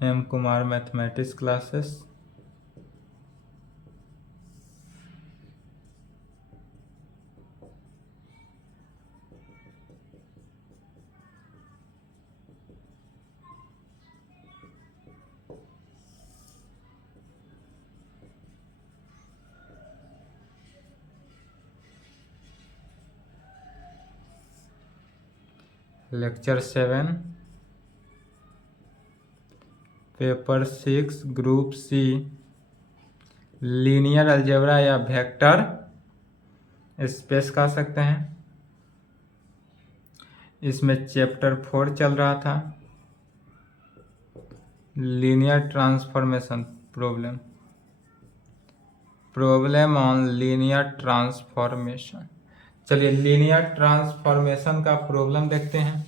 M Kumar mathematics classes. Lecture 7 paper 6 group C linear algebra या vector space कह सकते हैं। इसमें चैप्टर 4 चल रहा था, linear transformation problem on linear transformation. चलिए लीनियर ट्रांसफॉर्मेशन का प्रॉब्लम देखते हैं।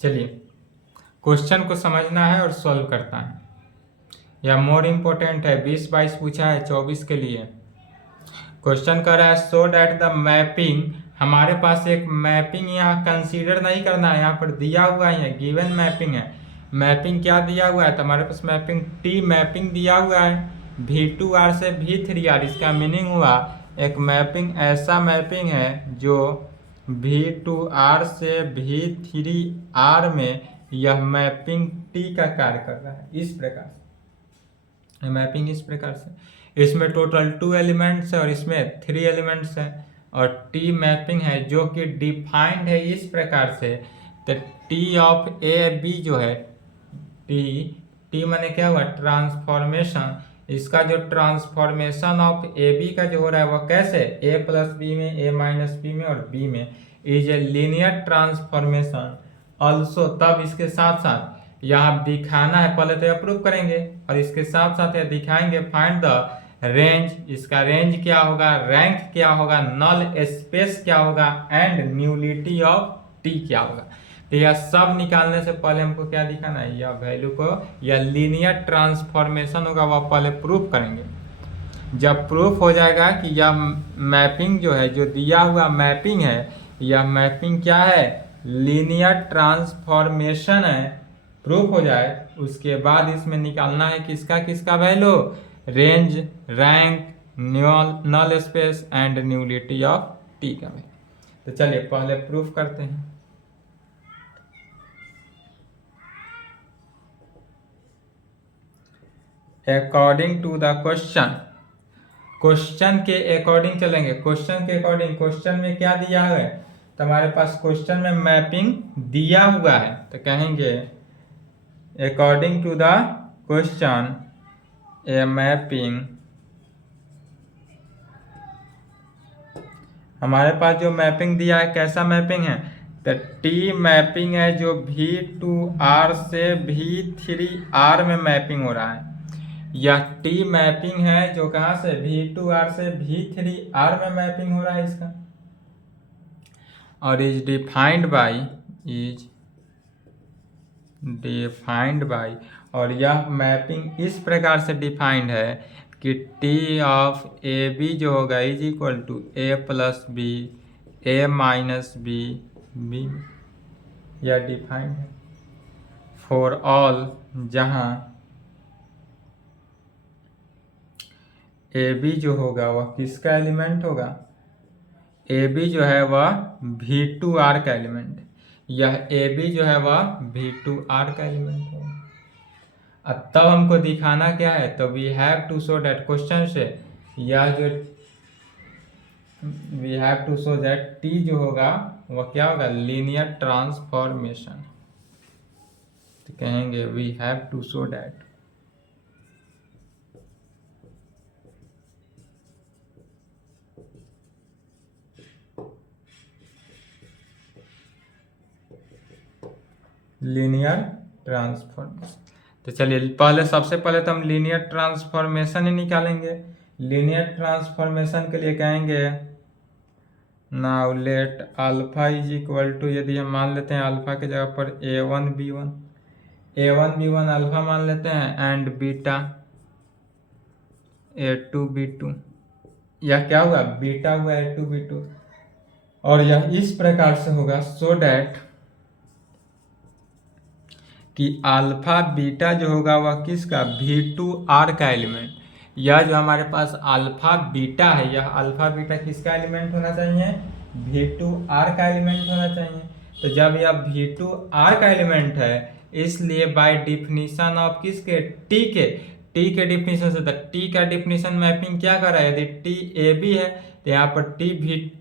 चलिए क्वेश्चन को समझना है और सॉल्व करता है, या मोर इम्पोर्टेंट है। 20-22 पूछा है 24 के लिए। क्वेश्चन कर रहा है सो डैट द मैपिंग, हमारे पास एक मैपिंग यहाँ कंसीडर नहीं करना है, यहाँ पर दिया हुआ है, गिवन मैपिंग है। मैपिंग क्या दिया हुआ है, तो हमारे पास मैपिंग टी मैपिंग दिया हुआ है V2R से V3R। इसका मीनिंग हुआ एक मैपिंग ऐसा मैपिंग है जो V2R से V3R में यह मैपिंग टी का कार्य कर रहा है। इस प्रकार से मैपिंग इस प्रकार से, इसमें टोटल 2 एलिमेंट्स है और इसमें 3 एलिमेंट्स है, और टी मैपिंग है जो कि डिफाइंड है इस प्रकार से। तो टी ऑफ ए बी जो है, टी माने क्या हुआ, ट्रांसफॉर्मेशन। इसका जो ट्रांसफॉर्मेशन ऑफ ए बी का जो हो रहा है वह कैसे, ए प्लस बी में, ए माइनस बी में और बी में, is a linear transformation also. तब इसके साथ साथ यहाँ दिखाना है, पहले तो अप्रूव करेंगे और इसके साथ साथ यह दिखाएंगे फाइंड द रेंज। इसका रेंज क्या होगा, रैंक क्या होगा, नल स्पेस क्या होगा, एंड न्यूलिटी ऑफ टी क्या होगा। तो यह सब निकालने से पहले हमको क्या दिखाना है, यह वैल्यू को, यह लीनियर ट्रांसफॉर्मेशन होगा वह पहले प्रूफ करेंगे। जब प्रूफ हो जाएगा कि यह मैपिंग जो है, जो दिया हुआ मैपिंग है, यह मैपिंग क्या है, लीनियर ट्रांसफॉर्मेशन है, प्रूफ हो जाए उसके बाद इसमें निकालना है किसका किसका value, range, rank, null space and nullity of T का वैल्यू। तो चलिए पहले प्रूफ करते हैं। According to the question, question के अकॉर्डिंग चलेंगे। क्वेश्चन के अकॉर्डिंग, क्वेश्चन में क्या दिया है, तो हमारे पास क्वेश्चन में मैपिंग दिया हुआ है, तो कहेंगे according to the question a mapping, हमारे पास जो मैपिंग दिया है कैसा मैपिंग है, तो टी मैपिंग है जो V2R से V3R में मैपिंग हो रहा है। यह टी मैपिंग है जो कहाँ से V2R से V3R में मैपिंग हो रहा है इसका, और इज डिफाइंड बाई और यह मैपिंग इस प्रकार से डिफाइंड है कि टी ऑफ ए बी जो होगा is equal to a plus b a minus b b, यह डिफाइंड है फॉर ऑल जहाँ ए बी जो होगा वह किसका एलिमेंट होगा, ए बी जो है वह V2R का एलिमेंट, यह ए बी जो है वह V2R का एलिमेंट होगा। अब तब हमको दिखाना क्या है, तो we have to show that question से यह जो we have to show that T जो होगा वह क्या होगा, लीनियर ट्रांसफॉर्मेशन। तो कहेंगे we have to show that linear transformation. तो चलिए पहले सबसे पहले तो हम लीनियर ट्रांसफॉर्मेशन ही निकालेंगे। लीनियर ट्रांसफॉर्मेशन के लिए कहेंगे now let alpha is equal to, यदि हम मान लेते हैं अल्फा के जगह पर ए वन अल्फा मान लेते हैं एंड बीटा A2B2, यह क्या हुआ बीटा हुआ A2B2, और यह इस प्रकार से होगा सो डैट कि अल्फा बीटा जो होगा वह किसका V2R का एलिमेंट। यह जो हमारे पास अल्फा बीटा है यह अल्फा बीटा किसका एलिमेंट होना चाहिए, V2R का एलिमेंट होना चाहिए। तो जब यह V2R का एलिमेंट है इसलिए बाय डिफिनीशन ऑफ किसके टी के डिफिनीशन से, टी का डिफिनीशन मैपिंग क्या कर रहा है, यदि टी ए बी है तो यहाँ पर टी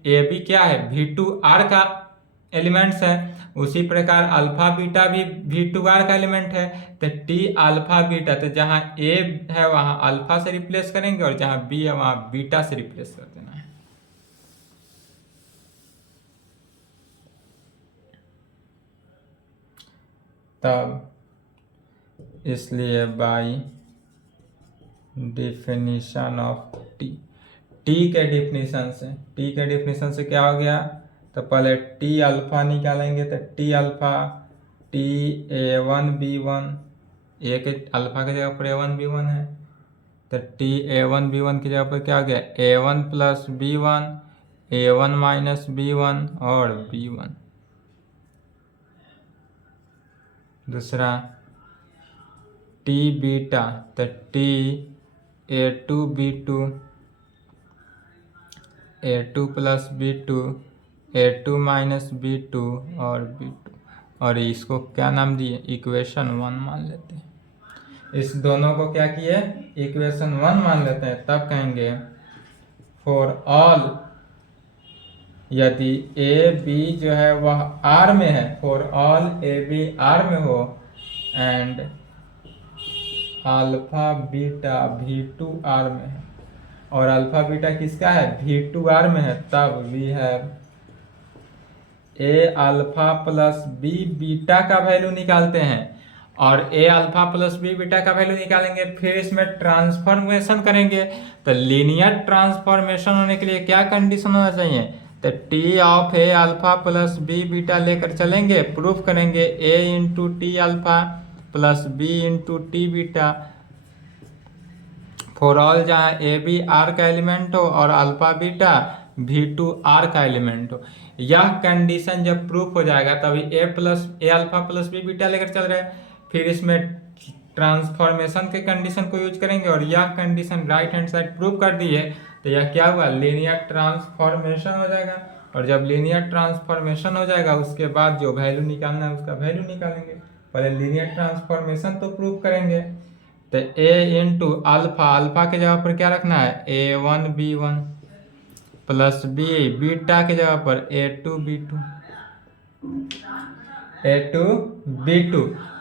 ए बी क्या है V2R का एलिमेंट्स है। उसी प्रकार अल्फा बीटा भी V2R का एलिमेंट है। तो टी अल्फा बीटा, तो जहाँ ए है वहाँ अल्फा से रिप्लेस करेंगे और जहाँ बी है वहाँ बीटा से रिप्लेस कर देना है। तब इसलिए बाय डिफिनीशन ऑफ टी के डिफिनीशन से क्या हो गया, तो पहले टी अल्फा निकालेंगे तो टी अल्फा टी A1B1, ए के अल्फा की जगह पर A1B1 है तो टी A1B1 की जगह पर क्या हो गया A1 plus B1 A1 minus B1 और B1। दूसरा टी बीटा तो T A2B2 A2 plus B2 A2 minus B2 और B2, और इसको क्या नाम दिए इक्वेशन 1 मान लेते हैं। इस दोनों को क्या किए इक्वेशन 1 मान लेते हैं। तब कहेंगे फॉर ऑल, यदि ए बी जो है वह R में है, for all a b R में हो एंड अल्फा बीटा V2R में है, और अल्फा बीटा किसका है V2R में है, तब we have A alpha plus B beta का वैल्यू निकालते हैं, और a alpha plus B beta का वैल्यू निकालेंगे फिर इसमें ट्रांसफॉर्मेशन करेंगे। तो लीनियर ट्रांसफॉर्मेशन होने के लिए क्या कंडीशन होना चाहिए, तो T of A alpha plus B beta लेकर चलेंगे, प्रूफ करेंगे A into T alpha plus B into T beta for all जहाँ ए बी आर का एलिमेंट हो और अल्फा बीटा V2R का एलिमेंट हो। यह कंडीशन जब प्रूफ हो जाएगा तभी ए अल्फा प्लस बी बीटा लेकर चल रहे हैं, फिर इसमें ट्रांसफॉर्मेशन के कंडीशन को यूज करेंगे और यह condition right hand side proof कर दी है तो यह क्या हुआ लीनियर ट्रांसफॉर्मेशन हो जाएगा। और जब लीनियर ट्रांसफॉर्मेशन हो जाएगा उसके बाद जो वैल्यू निकालना है उसका वैल्यू निकालेंगे। पहले लीनियर ट्रांसफॉर्मेशन तो प्रूफ करेंगे। तो ए इंटू अल्फा के जगह पर क्या रखना है A1B1 प्लस बी बीटा के जगह पर A2B2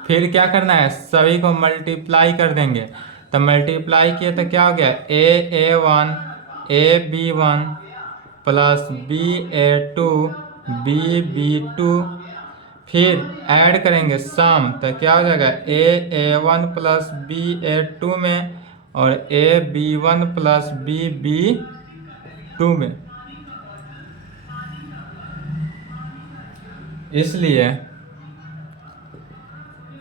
फिर क्या करना है सभी को मल्टीप्लाई कर देंगे। तो मल्टीप्लाई किए तो क्या हो गया A1 AB1 plus BA2 B2, फिर ऐड करेंगे सम, तो क्या हो जाएगा A1 प्लस B2 में और AB1 प्लस BB2 में। इसलिए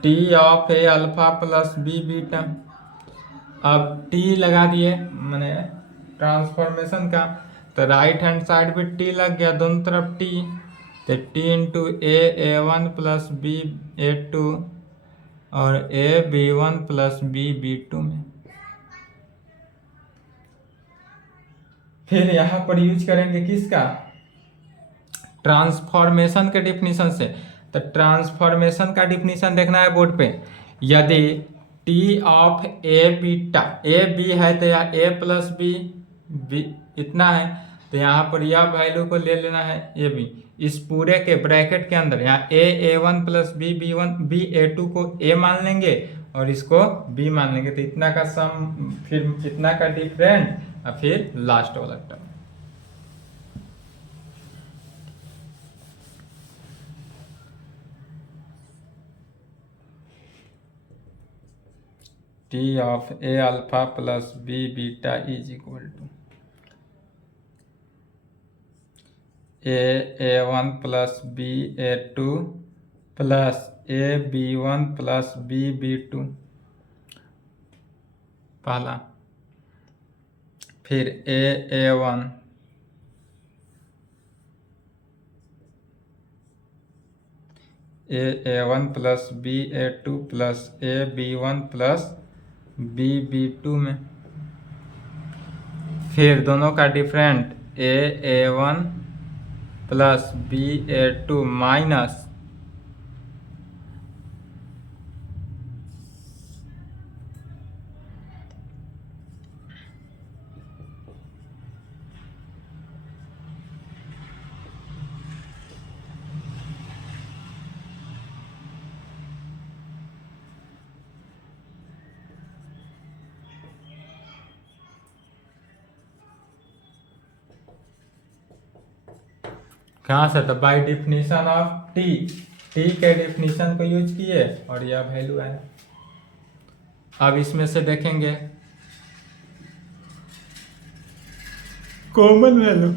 T of A alpha plus B beta, अब T लगा दिए मैंने ट्रांसफॉर्मेशन का, तो राइट हैंड साइड पे T लग गया, दोनों तरफ T, तो T into A1 plus B2 और AB1 प्लस BB2 में। फिर यहाँ पर यूज करेंगे किसका, ट्रांसफॉर्मेशन के डिफिनीशन से। तो ट्रांसफॉर्मेशन का डिफिनीशन देखना है बोर्ड पे। यदि T of A beta, A B है तो यहाँ A प्लस B इतना है, तो यहाँ पर यह वैल्यू को ले लेना है A B, इस पूरे के ब्रैकेट के अंदर यहाँ A1 प्लस B1 BA2 को A मान लेंगे और इसको B मान लेंगे, तो इतना का सम, फिर इतना का डिफरेंट और फिर लास्ट वाला term. T of A alpha plus B beta is equal to A1 plus BA2 plus AB1 plus BB2 पहला, फिर A1 plus BA2 plus AB1 plus BB2 में, फिर दोनों का different A1 plus BA2 minus कहाँ से, तो by definition of T, T के डिफिनीशन को यूज किए और यह वैल्यू आया। अब इसमें से देखेंगे कॉमन वैल्यू,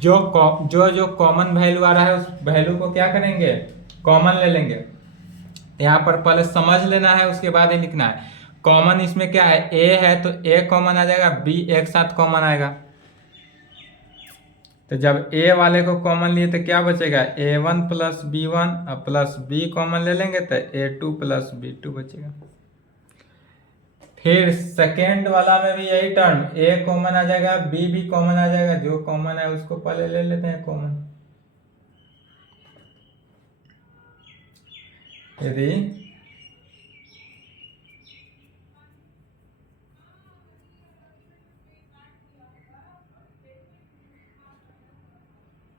जो कॉमन वैल्यू आ रहा है उस वैल्यू को क्या करेंगे, कॉमन ले लेंगे। यहाँ पर पहले समझ लेना है, उसके बाद ही लिखना है। कॉमन इसमें क्या है, A है तो A कॉमन आ जाएगा, B एक साथ कॉमन आएगा, तो जब A वाले को कॉमन लिए तो क्या बचेगा, A1 प्लस B1 और प्लस B कॉमन ले लेंगे तो A2 प्लस B2 बचेगा। फिर सेकेंड वाला में भी यही टर्म, A कॉमन आ जाएगा, B भी कॉमन आ जाएगा, जो कॉमन है उसको पहले ले लेते हैं कॉमन। यदि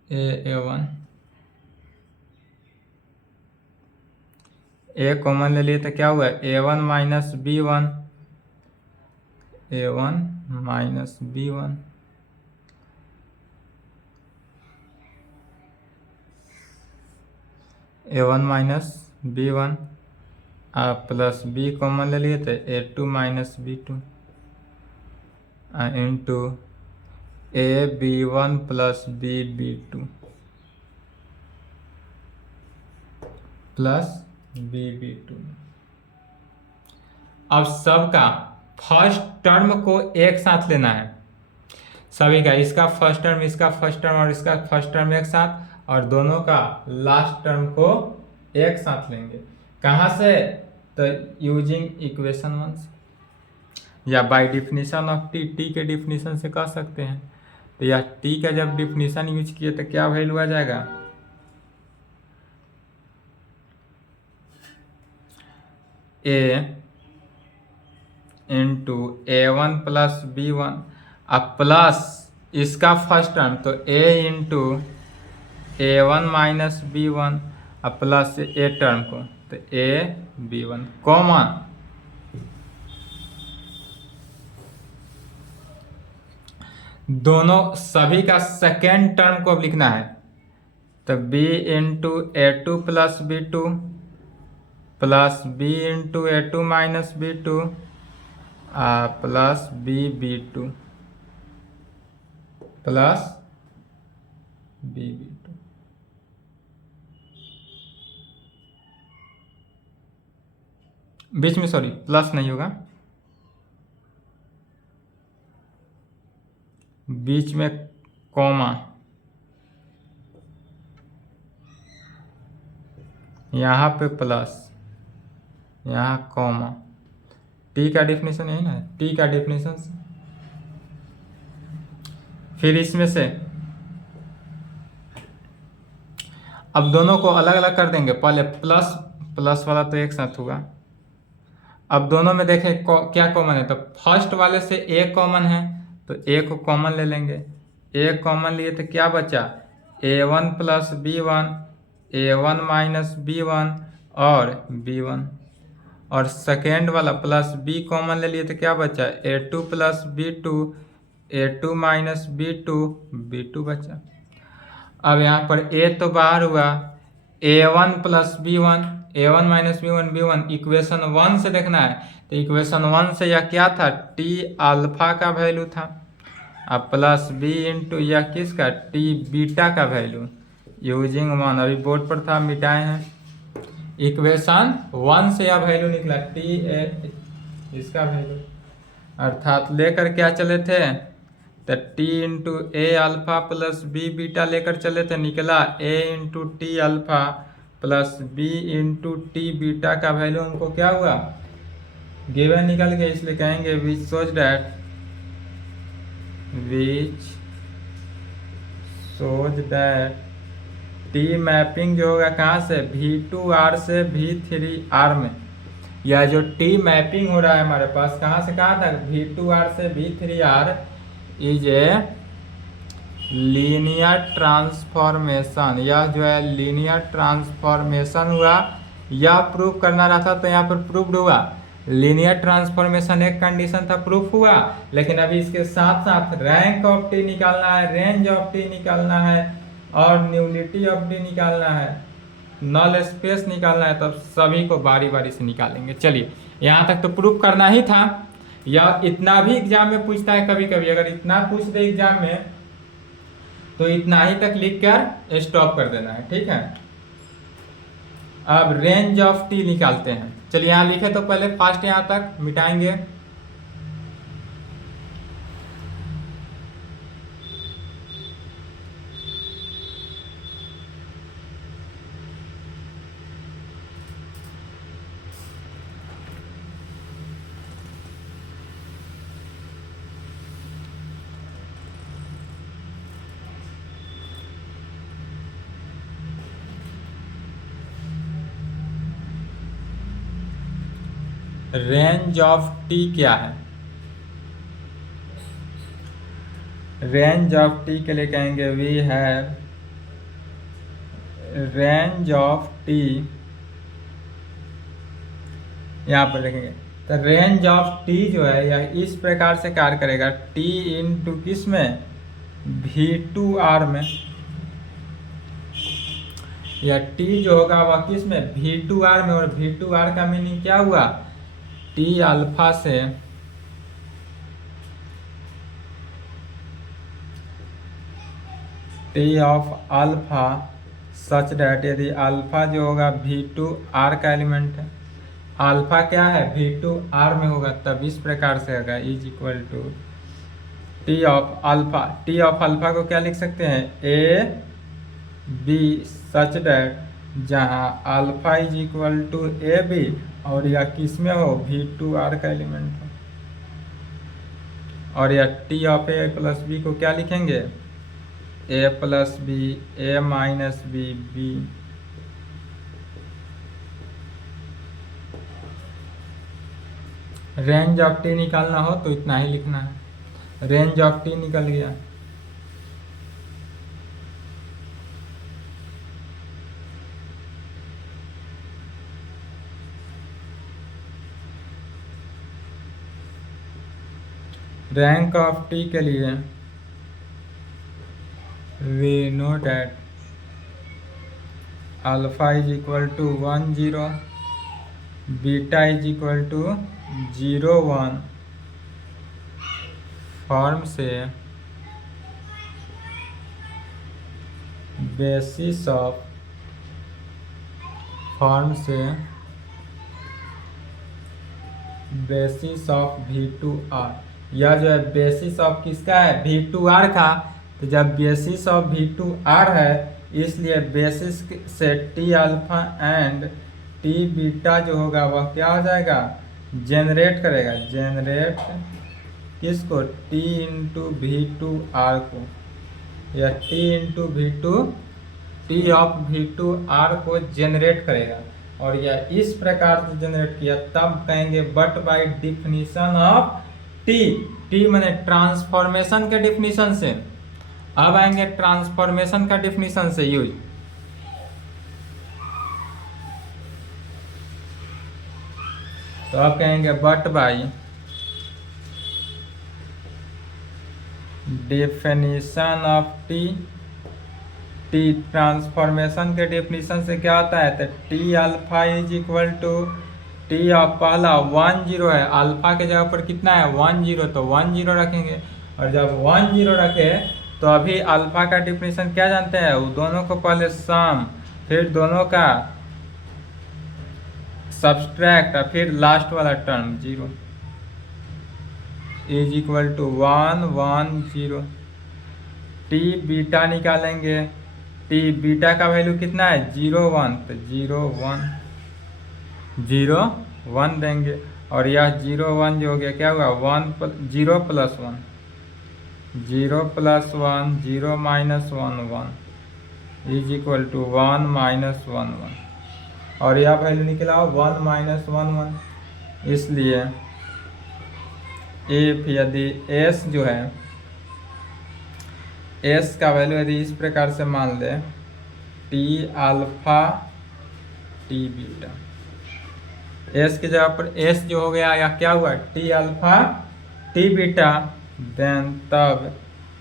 A1 A कॉमन ले लिए तो क्या हुआ, A1 minus B1, A1 minus B1, A1 minus B1 plus B common ले लिए तो A2 minus B2 into AB1 plus BB2 plus BB2। अब सबका फर्स्ट टर्म को एक साथ लेना है, सभी का, इसका फर्स्ट टर्म, इसका फर्स्ट टर्म और इसका फर्स्ट टर्म एक साथ, और दोनों का लास्ट टर्म को एक साथ लेंगे। कहाँ से, तो यूजिंग इक्वेशन 1 से या by definition of T, T के डिफिनीशन से कह सकते हैं। तो यह T का जब डिफिनीशन यूज किए तो क्या वैल्यू आ जाएगा, A into A1 plus B1 अब प्लस इसका फर्स्ट टर्म तो A into A1 minus B1 अब प्लस A टर्म को तो AB1 कॉमन। दोनों सभी का सेकेंड टर्म को अब लिखना है, तो b into A2 plus B2 plus b into A2 minus B2 plus B2 plus B2। बीच में सॉरी प्लस नहीं होगा, बीच में कॉमा, यहाँ पे प्लस, यहाँ कॉमा। टी का डेफिनेशन यही ना है, टी का डेफिनेशन से फिर इसमें से अब दोनों को अलग अलग कर देंगे। पहले प्लस प्लस वाला तो एक साथ होगा। अब दोनों में देखें क्या कॉमन है, तो फर्स्ट वाले से ए कॉमन है तो ए को कॉमन ले लेंगे। ए कॉमन लिए तो क्या बचा, A1 plus B1, A1 minus B1 और B1। और सेकेंड वाला प्लस B कॉमन ले लिए तो क्या बचा, A2 plus B2, A2 minus B2, B2 बचा। अब यहाँ पर A तो बाहर हुआ, A1 plus B1, A1 minus B1, B1। Equation 1 से देखना है, तो इक्वेशन 1 से यह क्या था, T अल्फा का वैल्यू था। अब प्लस B इंटू यह किसका, T बीटा का वैल्यू यूजिंग 1। अभी बोर्ड पर था, मिटाए हैं। इक्वेशन 1 से यह वैल्यू निकला, T इसका वैल्यू, अर्थात लेकर क्या चले थे, तो T into A alpha plus B beta लेकर चले थे, निकला A into T alpha plus B into T beta का वैल्यू हमको क्या हुआ, गिवन निकल गया। इसलिए कहेंगे which shows that T mapping जो होगा कहाँ से, V2R से V3R में। यह जो टी मैपिंग हो रहा है हमारे पास कहाँ से कहाँ तक, V2R से V3R is a linear transformation. यह जो है लीनियर ट्रांसफॉर्मेशन हुआ, यह प्रूफ करना रहा था तो यहाँ पर प्रूफ्ड हुआ। लीनियर ट्रांसफॉर्मेशन एक कंडीशन था, प्रूफ हुआ। लेकिन अभी इसके साथ साथ रैंक ऑफ टी निकालना है, रेंज ऑफ टी निकालना है और न्यूलिटी ऑफ टी निकालना है, नल स्पेस निकालना है। तब सभी को बारी बारी से निकालेंगे। चलिए, यहाँ तक तो प्रूफ करना ही था। या इतना भी एग्जाम में पूछता है कभी कभी, अगर इतना पूछ दे एग्जाम में तो इतना ही तक लिख कर स्टॉप कर देना है, ठीक है। अब रेंज ऑफ टी निकालते हैं। चलिए यहाँ लिखे तो पहले फास्ट यहाँ तक मिटाएंगे। रेंज ऑफ टी क्या है, रेंज ऑफ टी के लिए कहेंगे we have range of T. यहाँ पर देखेंगे तो रेंज ऑफ टी जो है यह इस प्रकार से कार्य करेगा, टी इंटू किस में, V2R में। या टी जो होगा वह किस में, V2R में। और V2R का मीनिंग क्या हुआ, टी अल्फा से T of alpha such that, यदि अल्फा जो होगा V2R का एलिमेंट है, अल्फा क्या है V2R में होगा, तब इस प्रकार से होगा is equal to T of alpha. T of alpha को क्या लिख सकते हैं, AB सच डैट जहाँ alpha is equal to AB और यह किस में हो, V2R का एलिमेंट हो। और यह T of A plus B को क्या लिखेंगे, A plus B, A minus B, B। Range of T निकालना हो तो इतना ही लिखना है। रेंज ऑफ टी निकल गया। रैंक ऑफ टी के लिए we know that alpha is equal to 1 0, beta is equal to 0 1 form से बेसिस ऑफ V2R, यह जो है बेसिस ऑफ किसका है, V2R का। तो जब बेसिस ऑफ V2R है इसलिए बेसिस से T alpha and T beta जो होगा वह क्या हो जाएगा, जनरेट करेगा। जनरेट किसको, T इंटू V2R को, या T into T of V2R को जनरेट करेगा। और यह इस प्रकार से जनरेट किया तब कहेंगे but bye definition of T माने ट्रांसफॉर्मेशन के डिफिनीशन से। अब आएंगे ट्रांसफॉर्मेशन का डिफिनीशन से यूज। तो अब कहेंगे but by definition of T transformation के डेफिनेशन से क्या आता है, तो T alpha is equal to T of पहला 1 0 है, अल्फा के जगह पर कितना है 1 0, तो 1 0 रखेंगे। और जब 1 0 रखे तो अभी अल्फा का डेफिनेशन क्या जानते हैं, वो दोनों को पहले सम, फिर दोनों का सब्सट्रैक्ट और फिर लास्ट वाला term 0 is equal to 1 1 0। T beta निकालेंगे, टी बीटा का वैल्यू कितना है 0 1, तो 0 1 देंगे। और यह 0 1 जो हो गया क्या हुआ 0 plus 1 0 plus 1 0 minus 1 1 is equal to 1 minus 1 1। और यह वैल्यू निकला 1 माइनस 1 1। इसलिए इफ यदि एस जो है एस का वैल्यू यदि इस प्रकार से मान ले T alpha T beta, S की जगह पर एस जो हो गया या क्या हुआ T alpha T beta, then तब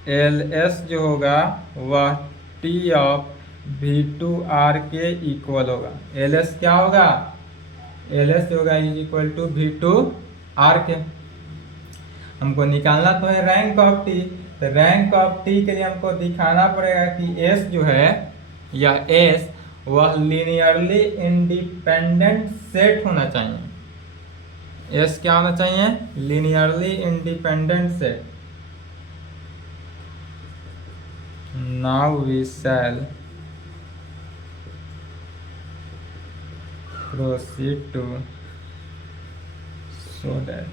एल एस जो होगा वह टी ऑफ V2R के इक्वल होगा। एल एस क्या होगा, एल एस जो होगा इज इक्वल टू V2R के। हमको निकालना तो है रैंक ऑफ टी, तो रैंक ऑफ टी के लिए हमको दिखाना पड़ेगा कि एस जो है या एस वह लीनियरली इंडिपेंडेंट सेट होना चाहिए। एस क्या होना चाहिए, linearly independent set. Now we shall proceed to show that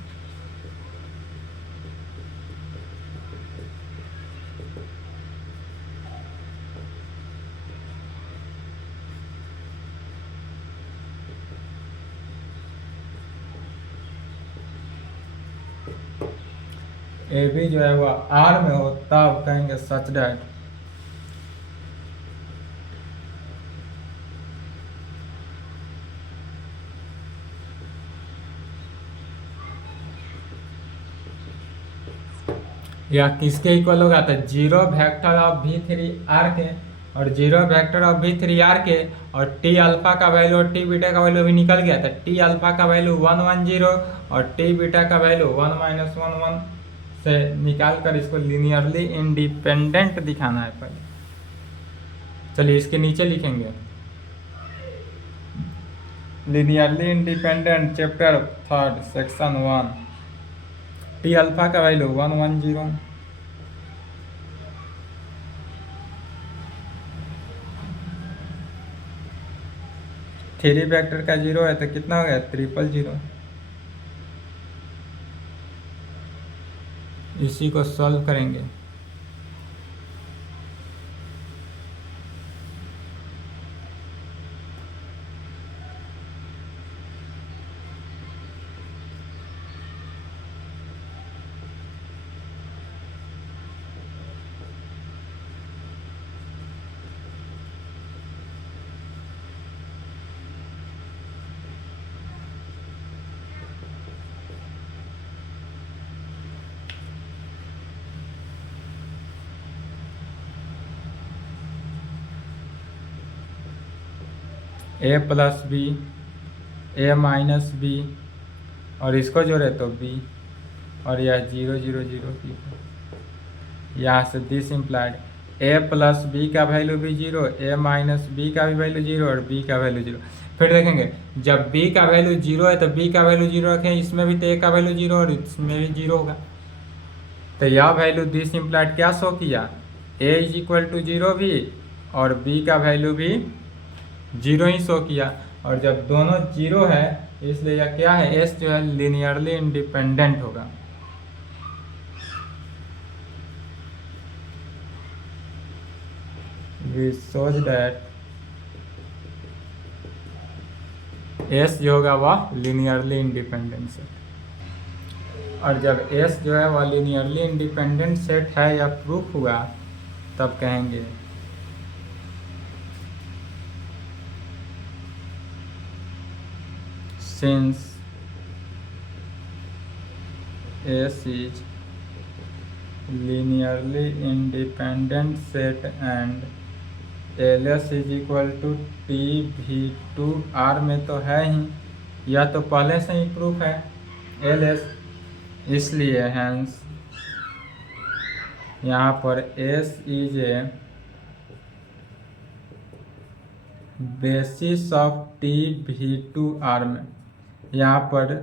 A भी जो है वह आर में हो तब कहेंगे सच डैट या किसके इक्वल होगा, तो 0 वेक्टर ऑफ V3R के और 0 वेक्टर ऑफ V3R के। और टी अल्फा का वैल्यू और टी बीटा का वैल्यू अभी निकल गया था। टी अल्फा का वैल्यू 1 1 0 और टी बीटा का वैल्यू 1 माइनस 1 1 से निकाल कर इसको लीनियरली इंडिपेंडेंट दिखाना है पहले। चलिए इसके नीचे लिखेंगे linearly independent chapter 3 section 1। T alpha का वैल्यू 1 1 0, थ्री वेक्टर का 0 है तो कितना हो गया 0 0। इसी को सॉल्व करेंगे। ए plus b, a minus B, और इसको जोड़े तो बी, और यह 0 0 0 की। यहाँ से this implied A plus B का वैल्यू भी 0, ए माइनस बी का भी वैल्यू 0, और बी का वैल्यू 0। फिर देखेंगे जब b का वैल्यू 0 है तो b का वैल्यू 0 रखें, इसमें भी तो a का वैल्यू 0 और इसमें भी 0 होगा। तो यह वैल्यू दिस इम्प्लाइड क्या शो किया, a इज इक्वल टू 0 भी और b का वैल्यू भी 0 ही शो किया। और जब दोनों 0 है इसलिए यह क्या है, s जो है लीनियरली इंडिपेंडेंट होगा। We shows that S जो होगा वह लीनियरली इंडिपेंडेंट सेट, और जब S जो है वह लीनियरली इंडिपेंडेंट सेट है या प्रूफ हुआ तब कहेंगे since S is linearly independent set and LS is equal to TV2R में तो है ही, यह तो पहले से ही प्रूफ है LS, इसलिए हैंस यहाँ पर S is a basis of TV2R में, यहाँ पर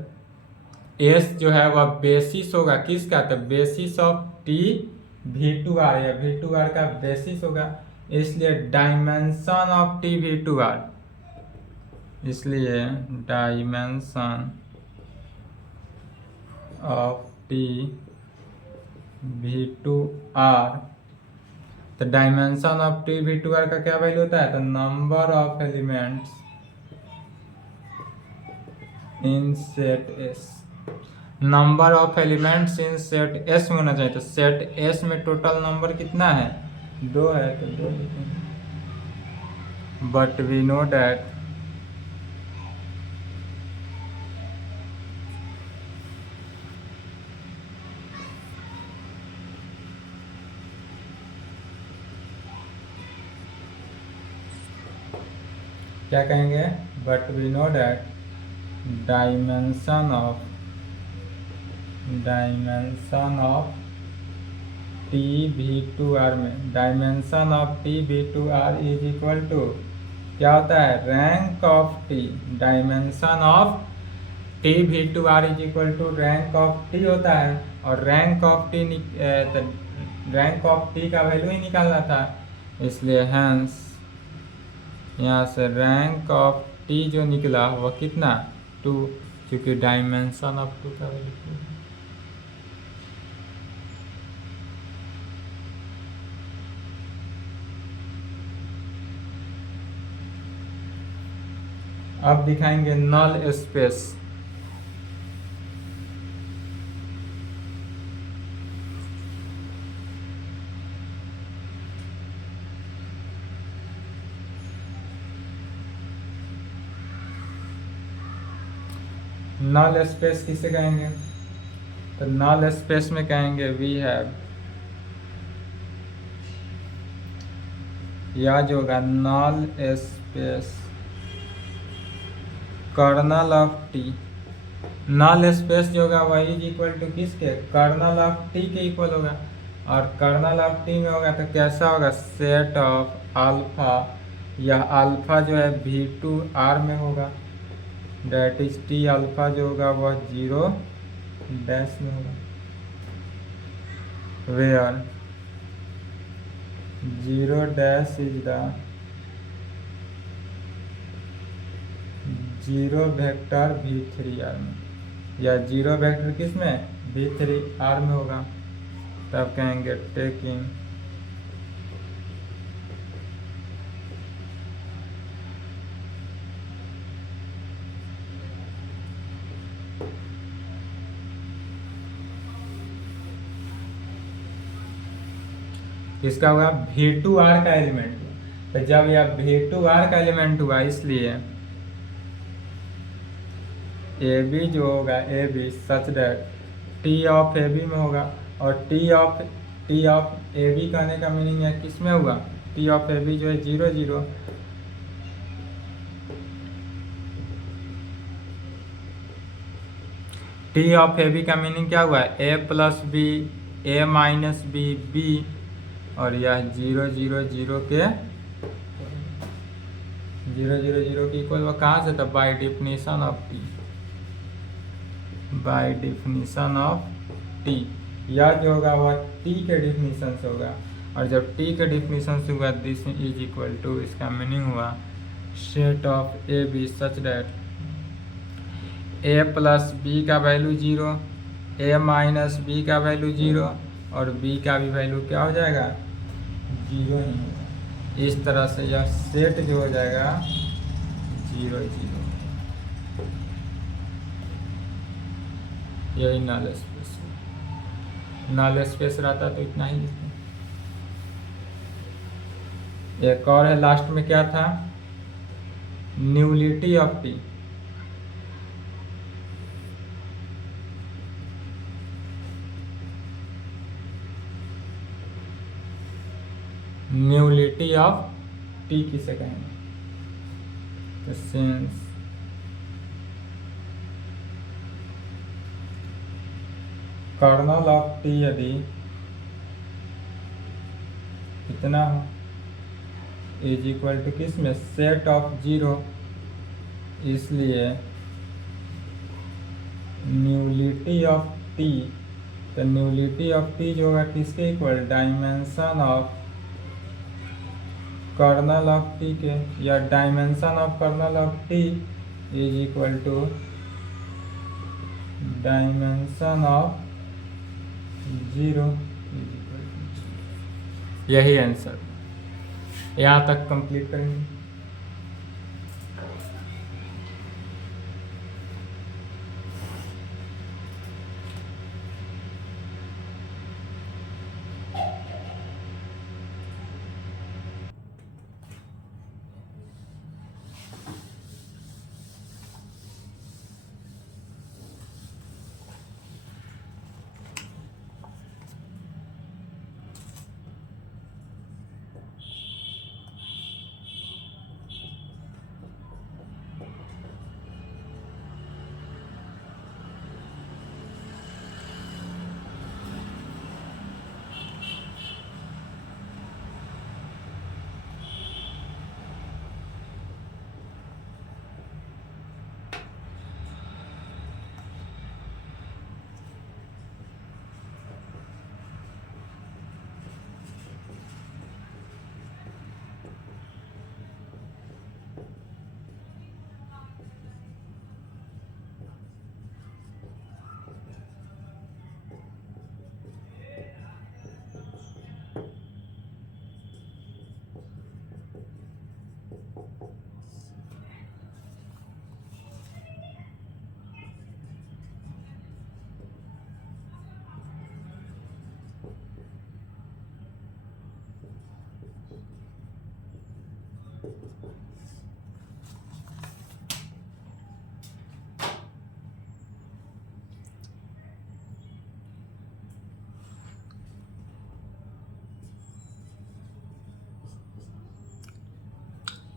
S जो है वह बेसिस होगा किसका, तो बेसिस ऑफ TV2R या V2R का बेसिस होगा, इसलिए डायमेंशन ऑफ TV2R, इसलिए डायमेंशन ऑफ TV2R। तो डायमेंशन ऑफ TV2R का क्या वैल्यू होता है, तो number of elements in set S, number of elements in set S में होना चाहिए। तो सेट S में टोटल नंबर कितना है, 2 है, तो 2 लिखेंगे। बट वी नो डैट क्या कहेंगे, but we know that dimension of TV2R में, dimension of TV2R is equal to क्या होता है, rank of T, dimension of TV2R is equal to rank of T होता है, और रैंक ऑफ T का वैल्यू ही निकालना था, इसलिए हैंस यहाँ से रैंक ऑफ T जो निकला वह कितना, 2, क्योंकि डायमेंशन ऑफ 2 का वैल्यू 2। अब दिखाएंगे नल स्पेस। नल स्पेस किसे कहेंगे, तो नल स्पेस में कहेंगे वी हैव, या जो होगा null space kernel of T, null space जो होगा वही इज इक्वल टू किसके, कर्नल ऑफ T के इक्वल होगा, और कर्नल ऑफ T में होगा तो कैसा होगा, सेट ऑफ अल्फा, यह अल्फा जो है V2R में होगा, डेट इज T अल्फा जो होगा वह 0 डैश में होगा, where 0 dash is the 0 vector V3R में, या 0 वेक्टर किस में, V3R में होगा, तब कहेंगे टेकिंग किसका हुआ, V2R का एलिमेंट, तो जब यह V2R का एलिमेंट हुआ इसलिए AB जो होगा AB such that T of AB में होगा, और T ऑफ AB कहने का मीनिंग है किस में हुआ, T ऑफ AB जो है 0 0, टी ऑफ ए बी का मीनिंग क्या हुआ है, ए plus b, a minus b, B, और यह 0 0 0 के 0 0 0 के इक्वल वह कहाँ से था, by definition of T, by definition of T. यह जो होगा वह टी के डिफिनीशन से होगा, और जब टी के डिफिनीशन से हुआ दिस इज इक्वल टू, इसका मीनिंग हुआ set of A B such that A plus B का वैल्यू 0, ए माइनस बी का वैल्यू 0, और बी का भी वैल्यू क्या हो जाएगा, 0 ही होगा। इस तरह से यह सेट जो हो जाएगा 0 0, यही नल स्पेस, नल स्पेस रहता तो इतना ही लिखते। एक और है लास्ट में, क्या था, न्यूलिटी ऑफ टी, न्यूलिटी ऑफ टी किसे कहेंगे, तो सिंस कर्नल ऑफ टी यदि कितना हो, इज इक्वल टू किस में, सेट ऑफ 0, इसलिए न्यूलिटी ऑफ टी, तो न्यूलिटी ऑफ टी जो होगा किसके equal, dimension of kernel of T के, या dimension of kernel of T is equal to dimension of 0, यही आंसर। यहाँ तक कंप्लीट करेंगे।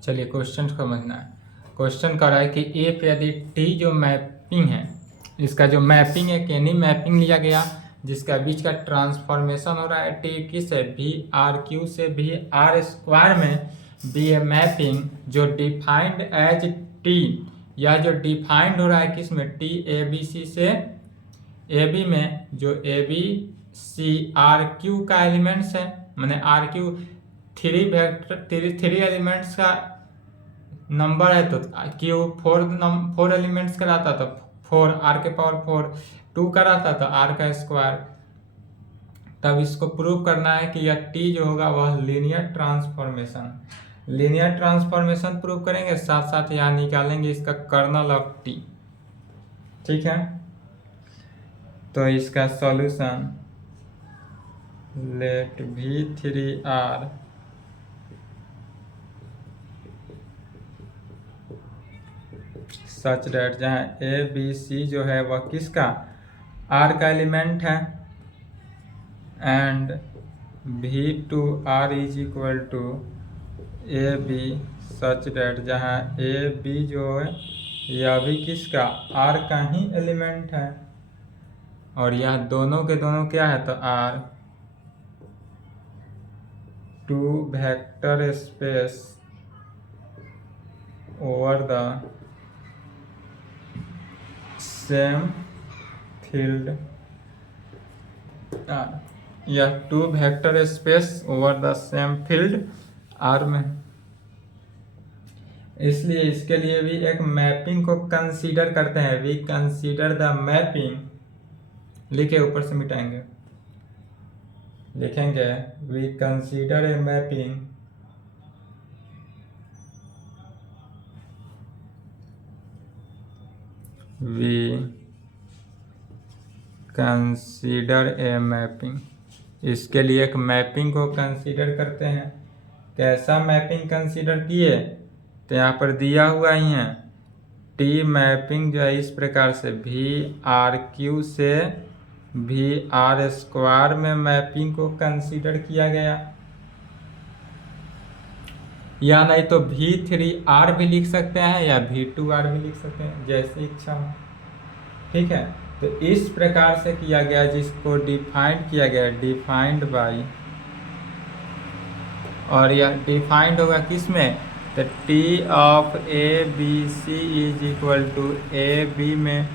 चलिए क्वेश्चन समझना है। क्वेश्चन कर रहा है कि इफ यदि टी जो मैपिंग है, इसका जो मैपिंग है एनी मैपिंग लिया गया जिसका बीच का ट्रांसफॉर्मेशन हो रहा है टी किस है, वी आर क्यू से वी आर स्क्वायर में बी ए मैपिंग जो डिफाइंड एज टी, या जो डिफाइंड हो रहा है किस में, टी ए बी सी से ए बी में, जो A B C R Q का एलिमेंट्स है, मैंने आर क्यू थ्री एलिमेंट्स का नंबर है, तो क्यू फोर एलिमेंट्स का रहता, तो 4 आर के पावर 4 2 का रहता, तो आर का स्क्वायर। तब इसको प्रूव करना है कि यह टी जो होगा वह लीनियर ट्रांसफॉर्मेशन प्रूव करेंगे, साथ साथ यहाँ निकालेंगे इसका कर्नल ऑफ टी। ठीक है, तो इसका solution let V3R such that जहाँ ए बी सी जो है वह किसका, आर का एलिमेंट है, and V2R is equal to A B such that जहाँ ए बी जो है यह भी किसका, आर का ही एलिमेंट है, और यह दोनों के दोनों क्या है, तो are two vector space over the same field R, यह two vector space over the same field R में, इसलिए इसके लिए भी एक मैपिंग को कंसीडर करते हैं। वी कंसीडर द मैपिंग, लिखे ऊपर से मिटाएंगे, लिखेंगे we consider a mapping we consider a mapping, इसके लिए एक मैपिंग को कंसीडर करते हैं। कैसा मैपिंग कंसीडर किए, तो यहाँ पर दिया हुआ ही है टी मैपिंग जो है इस प्रकार से वी आर क्यू से वी आर स्क्वायर में मैपिंग को कंसीडर किया गया, या नहीं तो वी थ्री आर भी लिख सकते हैं या वी टू आर भी लिख सकते हैं, जैसे इच्छा हो। ठीक है, तो इस प्रकार से किया गया, जिसको डिफाइंड किया गया डिफाइंड बाई, और यह डिफाइंड होगा किस में, तो T of A B C is equal to A B में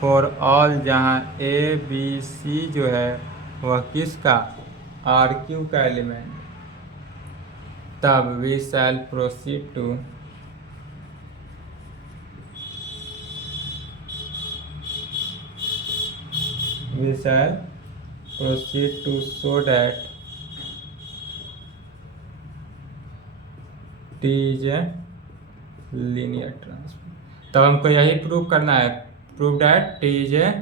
फॉर ऑल, जहाँ ए बी सी जो है वह किसका, आर क्यू का एलिमेंट। तब we shall proceed to show that T is a linear transform. तब हमको यही प्रूव करना है, prove that T is a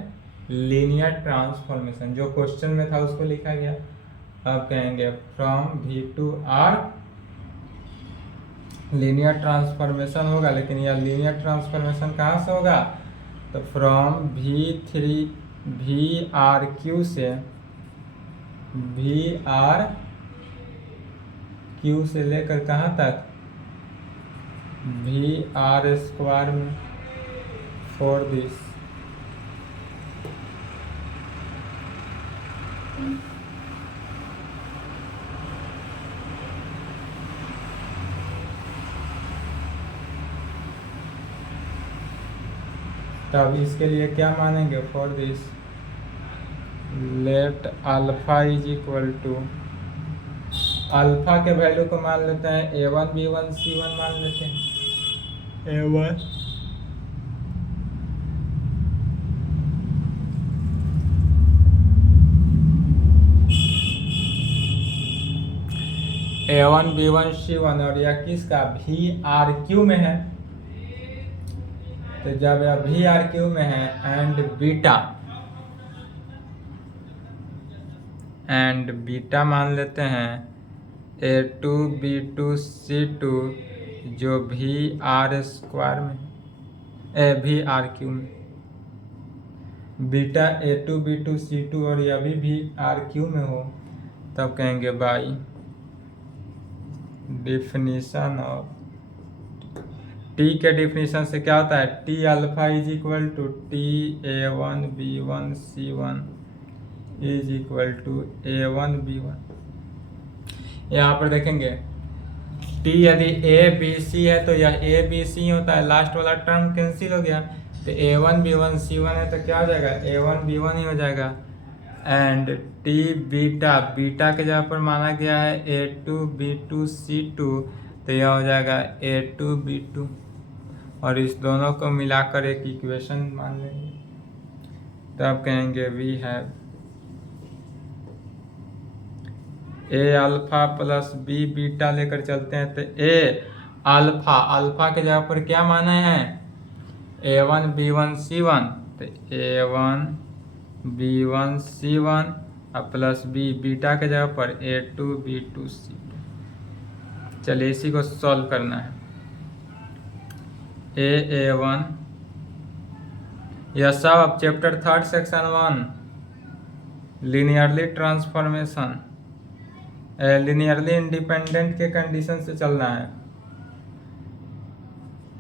linear transformation, जो क्वेश्चन में था उसको लिखा गया। अब कहेंगे from V to R linear transformation होगा, लेकिन यह लीनियर ट्रांसफॉर्मेशन कहाँ से होगा, तो फ्रॉम वी आर क्यू से वी आर क्यू से लेकर कहाँ तक, वी आर स्क्वायर में फॉर दिस। तब इसके लिए क्या मानेंगे, for this let alpha is equal to, alpha के वैल्यू को मान लेते हैं A1 B1 C1 मान लेते हैं, A1 B1 C1, और यह किसका वी आर क्यू में है। तो जब यह वी आर क्यू में है एंड बीटा मान लेते हैं A2 B2 C2 जो वी आर स्क्वायर में वी आर क्यू में, बीटा A2 B2 C2 और यह भी वी आर क्यू में हो, तब कहेंगे बाई डिफिनीशन ऑफ टी के डिफिनीशन से क्या होता है, T alpha is equal to T A1 B1 C1 is equal to A1 B1। यहाँ पर देखेंगे टी यदि ए बी सी है तो यह ए बी सी होता है, लास्ट वाला टर्म कैंसिल हो गया, तो A1 B1 C1 है तो क्या हो जाएगा, A1 B1 ही हो जाएगा। एंड टी बीटा, बीटा के जगह पर माना गया है A2 B2 C2, तो यह हो जाएगा A2 B2, और इस दोनों को मिलाकर एक इक्वेशन मान लेंगे। तब कहेंगे we have A alpha plus B beta लेकर चलते हैं, तो ए अल्फा, अल्फा के जगह पर क्या माना है A1 B1 C1, तो A1 B1 C1 और प्लस बी, बीटा के जगह पर A2 B2 C2। चलिए इसी को सॉल्व करना है। A1 यह सब अब chapter 3 section 1 linearly transformation linearly independent के कंडीशन से चलना है।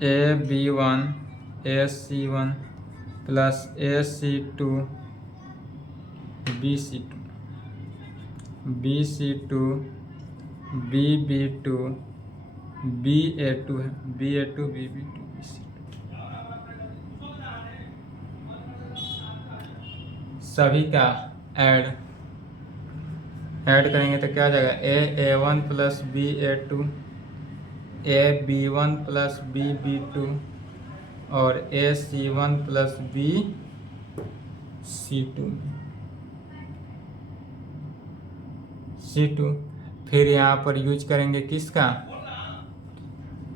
A B1 AC1 plus AC2 BC2 BC2 BB2 BA2 है, BA2 BB2 BC2 सभी का ऐड करेंगे तो क्या हो जाएगा, A1 plus BA2 AB1 plus BB2 और AC1 प्लस C2 फिर यहाँ पर यूज करेंगे किसका,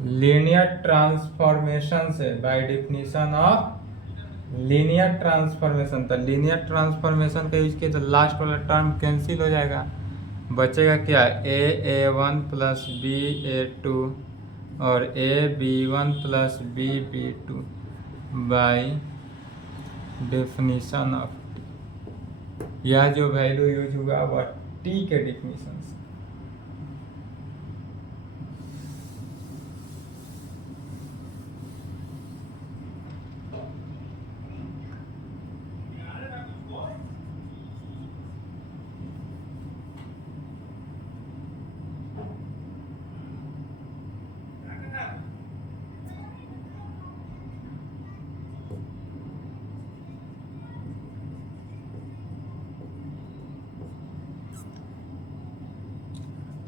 लीनियर ट्रांसफॉर्मेशन से, bye definition of linear transformation. तो लीनियर ट्रांसफॉर्मेशन का यूज किया तो लास्ट वाला टर्म कैंसिल हो जाएगा, बचेगा क्या, A1 प्लस BA2 और AB1 plus BB2 bye definition of, यह जो वैल्यू यूज हुआ वह टी के डेफिनेशन से।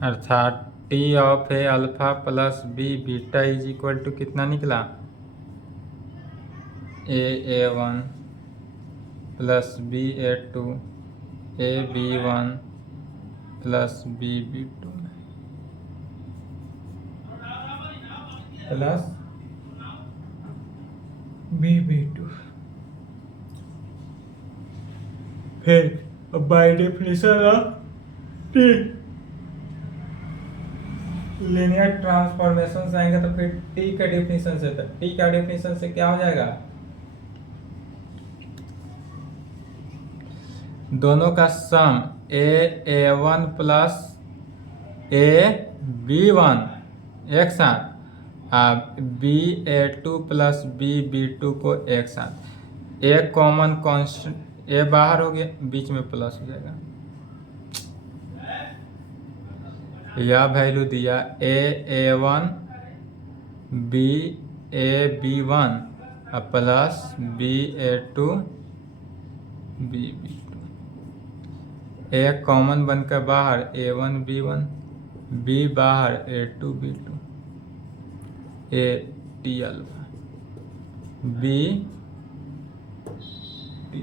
अर्थात T of A alpha plus B beta is equal to कितना निकला, A1 plus BA2 AB1 plus BB2 plus BB2। फिर bye definition of T linear transformation से आएंगे तो फिर टी का डेफिनेशन से, तो टी का डेफिनेशन से क्या हो जाएगा, दोनों का सम A1 प्लस AB1 एक साथ, BA2 प्लस BB2 को एक साथ, एक कॉमन कांस्टेंट ए बाहर हो गया, बीच में प्लस हो जाएगा, यह वैल्यू दिया A1 BAB1 plus BA2 BB2, एक कॉमन बनकर बाहर A1 B1 B बाहर A2 B2 AT alpha B T,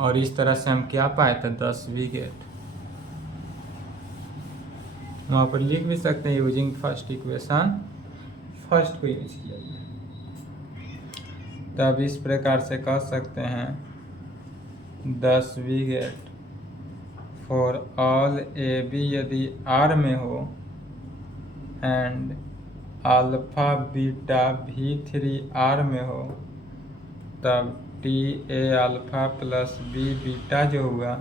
और इस तरह से हम क्या पाए थे, 10 विकेट। वहाँ पर लिख भी सकते हैं यूजिंग फर्स्ट इक्वेशन, फर्स्ट को यूज किया जाए। तब इस प्रकार से कह सकते हैं 10 विकेट फॉर ऑल AB यदि R में हो and alpha beta V3 R में हो, तब TA alpha plus B beta जो हुआ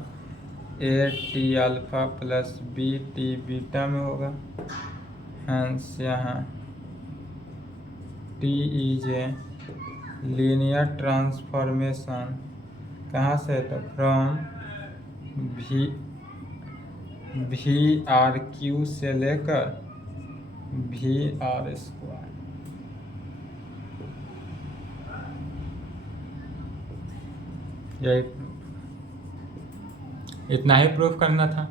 AT alpha plus BT beta में होगा। हेंस यहाँ T is a linear transformation कहाँ से है, तो फ्रॉम VRQ से लेकर VR स्क्वायर। यही इतना ही प्रूफ करना था।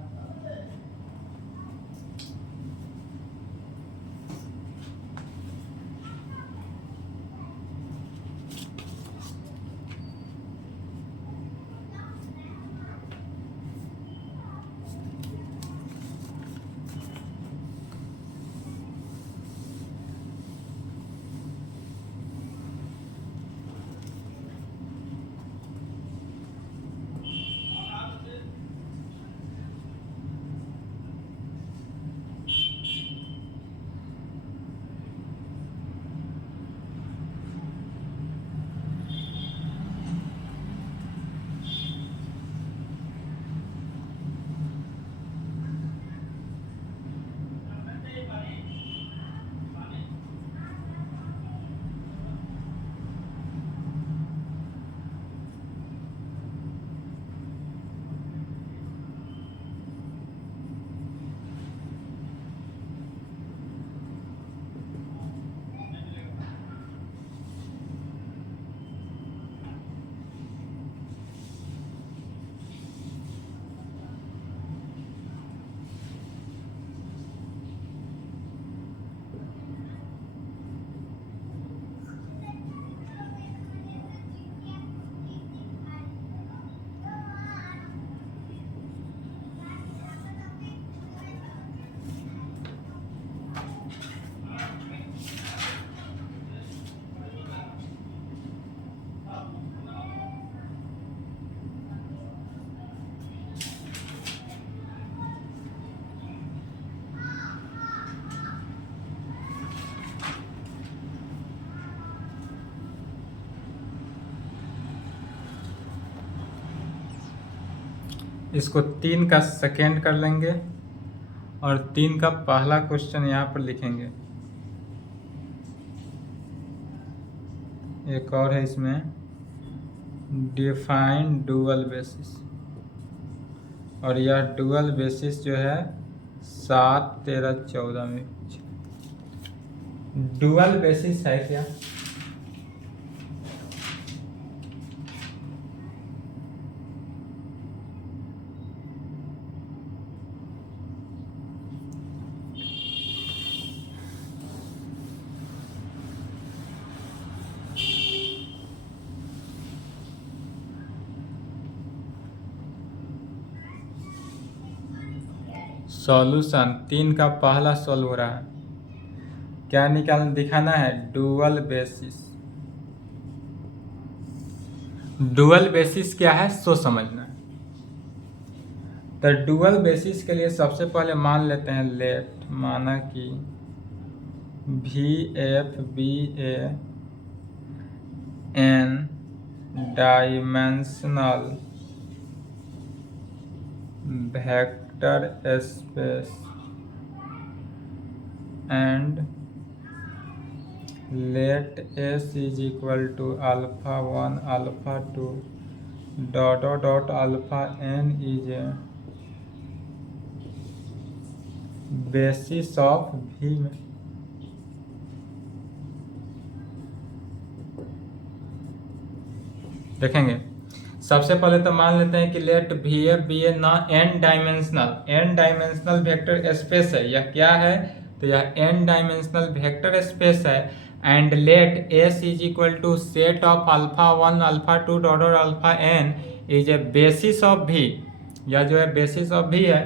इसको 3 का सेकेंड कर लेंगे और 3 का पहला क्वेश्चन यहाँ पर लिखेंगे। एक और है इसमें, डिफाइन डुअल बेसिस, और यह डुअल बेसिस जो है 7, 13, 14 में डुअल बेसिस है क्या? सॉल्यूशन 3 का पहला सॉल्व हो रहा है, क्या दिखाना है? Dual basis. डुअल बेसिस क्या है सो समझना है। तो डुअल बेसिस के लिए सबसे पहले मान लेते हैं लेट, माना कि भी F be a n dimensional vector space and let S is equal to alpha 1 alpha 2 dot alpha n is a basis of V में। देखेंगे सबसे पहले तो मान लेते हैं कि लेट भी एफ बी ए ना n डायमेंशनल वेक्टर स्पेस है। यह क्या है? तो यह n डायमेंशनल वेक्टर स्पेस है। And let S is equal to set of alpha 1 alpha 2 dot alpha n is a basis of V। यह जो है बेसिस ऑफ V है।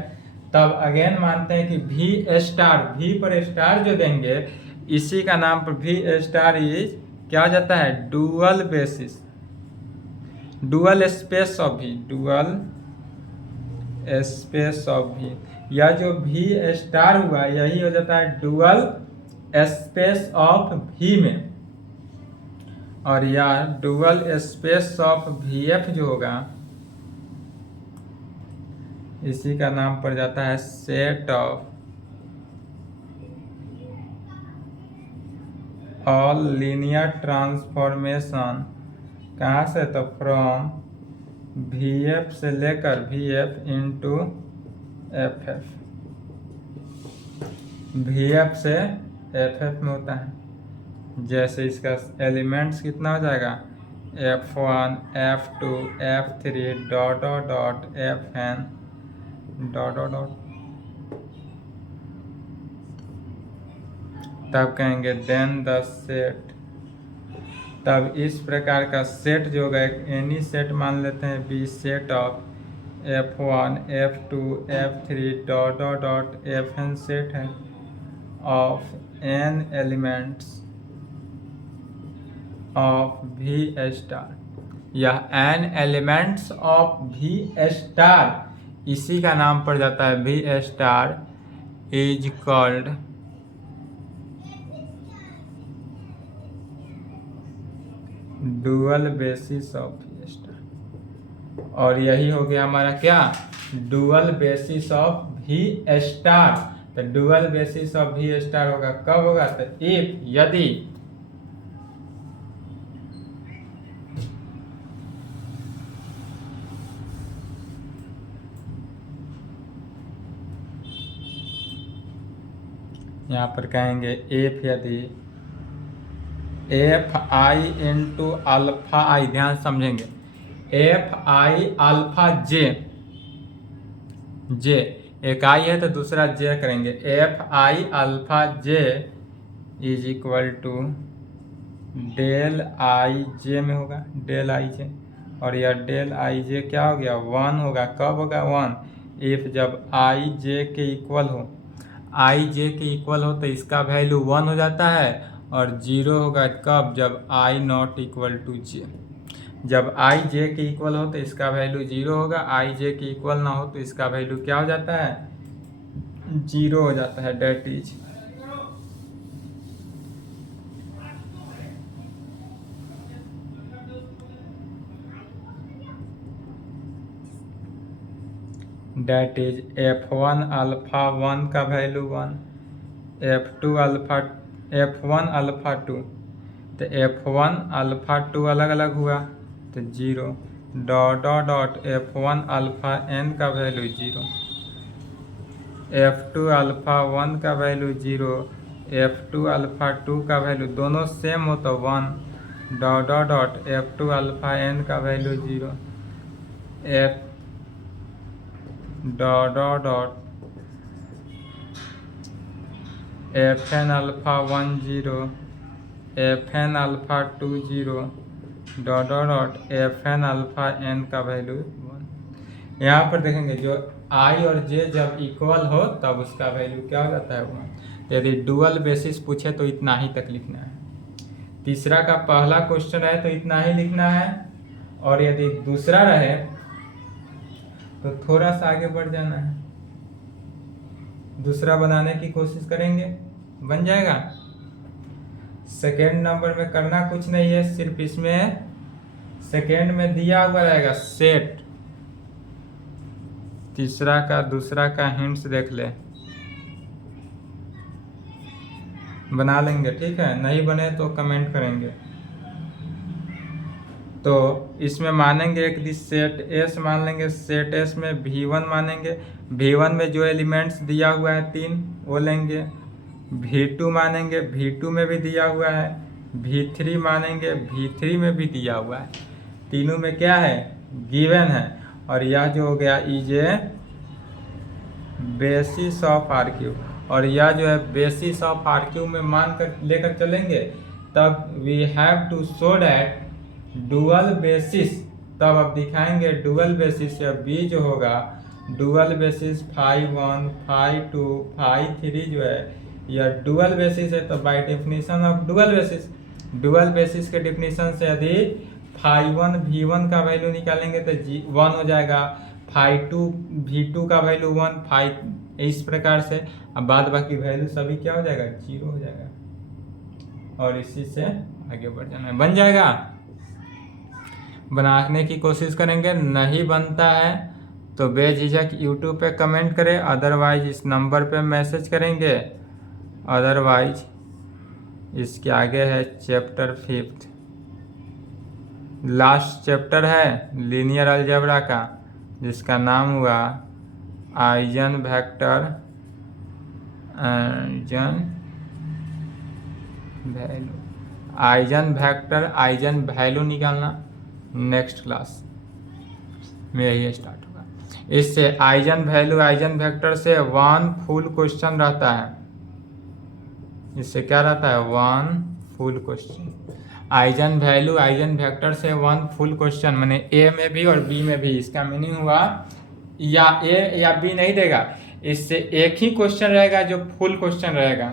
तब अगेन मानते हैं कि V स्टार, V पर स्टार जो देंगे इसी का नाम पर V स्टार इज क्या हो जाता है? Dual basis, dual space of V, dual space of V। या जो V स्टार हुआ यही हो जाता है डुअल स्पेस ऑफ V में। और यह डुअल स्पेस ऑफ VF जो होगा इसी का नाम पड़ जाता है set of all linear transformation. कहाँ से? तो फ्रॉम VF से लेकर VF इंटू FF, VF से FF में होता है। जैसे इसका एलिमेंट्स कितना हो जाएगा? F1 F2 F3 dot Fn dot. तब कहेंगे देन द सेट। तब इस प्रकार का सेट जो होगा एक एनी सेट मान लेते हैं B set of F1 F2 F3 dot Fn set है of n elements of V star. यह n elements of V star इसी का नाम पड़ जाता है V star is called dual basis of V star. और यही हो गया हमारा क्या? Dual basis of V star. तो dual basis of V star होगा कब होगा? तो इफ, यदि यहाँ पर कहेंगे एफ, यदि एफ आई इंटू अल्फा आई, ध्यान समझेंगे, एफ आई अल्फा जे, जे एक आई है तो दूसरा जे करेंगे, F I alpha J is equal to del I J में होगा, डेल आई जे। और यह डेल आई जे क्या हो गया? 1 होगा। कब होगा 1? इफ जब आई जे के इक्वल हो, आई जे के इक्वल हो तो इसका वैल्यू 1 हो जाता है। और 0 होगा कब? जब आई नॉट इक्वल टू जे। जब आई जे के इक्वल हो तो इसका वैल्यू 0 होगा, आई जे के इक्वल ना हो तो इसका वैल्यू क्या हो जाता है? 0 हो जाता है। That is that is F1 alpha 1 का value 1, F2 alpha F1 alpha 2, तो F1 अल्फ़ा 2 अलग अलग हुआ तो 0, dot dot dot F1 alpha n का वैल्यू 0, F2 अल्फ़ा 1 का वैल्यू 0, F2 अल्फ़ा 2 का वैल्यू दोनों सेम हो तो 1, dot dot dot F2 alpha n का value 0, F dot dot dot Fn alpha 1 0, Fn alpha 2 0, dot dot dot Fn alpha n का value 1। यहाँ पर देखेंगे जो i और j जब इक्वल हो तब उसका वैल्यू क्या हो जाता है 1। तो यदि डुअल बेसिस पूछे तो इतना ही तक लिखना है। तीसरा का पहला क्वेश्चन रहे तो इतना ही लिखना है, और यदि दूसरा रहे तो थोड़ा सा आगे बढ़ जाना है, दूसरा बनाने की कोशिश करेंगे, बन जाएगा। सेकेंड नंबर में करना कुछ नहीं है, सिर्फ इसमें सेकेंड में दिया हुआ रहेगा सेट। तीसरा का दूसरा का हिंट्स देख ले, बना लेंगे, ठीक है। नहीं बने तो कमेंट करेंगे। तो इसमें मानेंगे एक दी सेट एस मान लेंगे, सेट एस में V1 मानेंगे, V1 में जो एलिमेंट्स दिया हुआ है 3 वो लेंगे, V2 मानेंगे, V2 में भी दिया हुआ है, V3 मानेंगे, V3 में भी दिया हुआ है, तीनों में क्या है गिवन है। और यह जो हो गया is basis of R Q, और यह जो है बेसिस ऑफ आर क्यू में मान कर लेकर चलेंगे, तब we have to show that dual basis, तब अब दिखाएंगे डुअल बेसिस या बी जो होगा dual basis phi 1 phi 2 phi 3 जो है यह डुअल बेसिस है। तो bye definition of dual basis के डेफिनेशन से यदि phi 1 V1 का वैल्यू निकालेंगे तो 1 हो जाएगा, phi 2 V2 का वैल्यू 1, phi इस प्रकार से। अब बाद बाकी वैल्यू सभी क्या हो जाएगा 0 हो जाएगा, और इसी से आगे बढ़ जाना है, बन जाएगा। बनाने की कोशिश करेंगे, नहीं बनता है तो बेझिझक यूट्यूब पे कमेंट करें, अदरवाइज इस नंबर पे मैसेज करेंगे, अदरवाइज इसके आगे है चैप्टर 5, लास्ट चैप्टर है लीनियर अलजेब्रा का, जिसका नाम हुआ आइजन वेक्टर आइजन वैल्यू निकालना नेक्स्ट क्लास में यही स्टार्ट होगा। इससे आइजन वैल्यू आइजन वेक्टर से 1 फुल क्वेश्चन रहता है, इससे क्या रहता है 1 full question. Eigen value eigen vector से 1 फुल क्वेश्चन, माने ए में भी और बी में भी। इसका मीनिंग हुआ या ए या बी नहीं देगा, इससे एक ही क्वेश्चन रहेगा जो फुल क्वेश्चन रहेगा।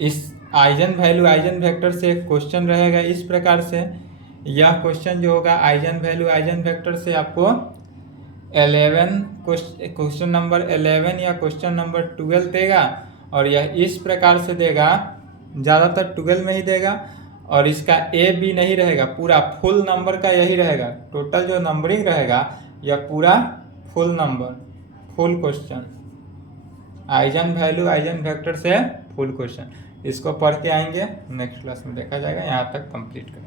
इस आइजन वैल्यू आइजन वेक्टर से एक क्वेश्चन रहेगा इस प्रकार से। यह क्वेश्चन जो होगा आइजन वैल्यू आइजन वेक्टर से आपको 11 क्वेश्चन नंबर 11 या क्वेश्चन नंबर 12 देगा, और यह इस प्रकार से देगा, ज़्यादातर 12 में ही देगा, और इसका ए बी नहीं रहेगा, पूरा फुल नंबर का यही रहेगा। टोटल जो नंबरिंग रहेगा यह पूरा full number full question, eigen value eigen vector से फुल क्वेश्चन। इसको पढ़ के आएंगे, नेक्स्ट क्लास में देखा जाएगा। यहाँ तक कंप्लीट करें।